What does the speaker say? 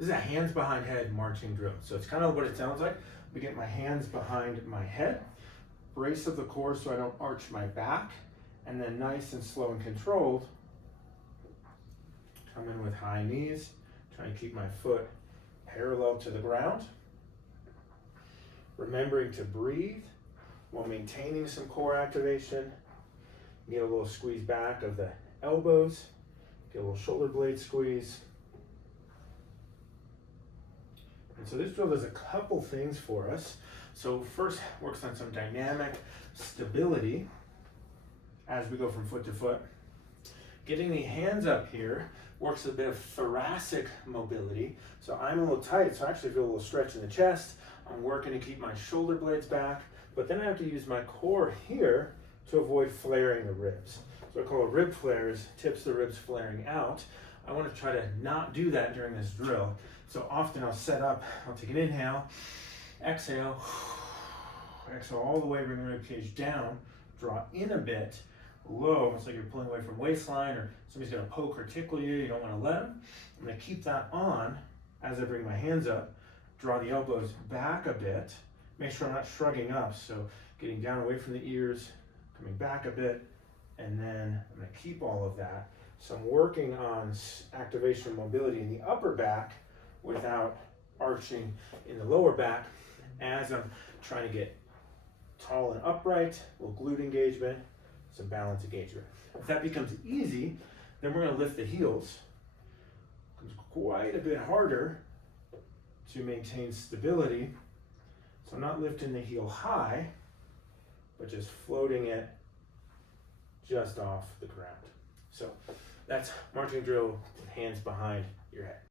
This is a hands behind head marching drill. So it's kind of what it sounds like. We get my hands behind my head, brace of the core so I don't arch my back, and then nice and slow and controlled, come in with high knees, trying to keep my foot parallel to the ground. Remembering to breathe while maintaining some core activation. Get a little squeeze back of the elbows, get a little shoulder blade squeeze. And so this drill does a couple things for us. So first works on some dynamic stability as we go from foot to foot. Getting the hands up here works a bit of thoracic mobility. So I'm a little tight, so I actually feel a little stretch in the chest. I'm working to keep my shoulder blades back, but then I have to use my core here to avoid flaring the ribs. So I call a rib flare is tips the ribs flaring out. I want to try to not do that during this drill. So often I'll set up, I'll take an inhale, exhale, exhale all the way, bring the rib cage down, draw in a bit, low, almost like you're pulling away from waistline or somebody's gonna poke or tickle you, you don't wanna let them. I'm gonna keep that on as I bring my hands up, draw the elbows back a bit, make sure I'm not shrugging up, so getting down away from the ears, coming back a bit, and then I'm gonna keep all of that. So I'm working on activation and mobility in the upper back without arching in the lower back as I'm trying to get tall and upright, a little glute engagement, some balance engagement. If that becomes easy, then we're going to lift the heels. It becomes quite a bit harder to maintain stability. So I'm not lifting the heel high, but just floating it just off the ground. So that's marching drill with hands behind your head.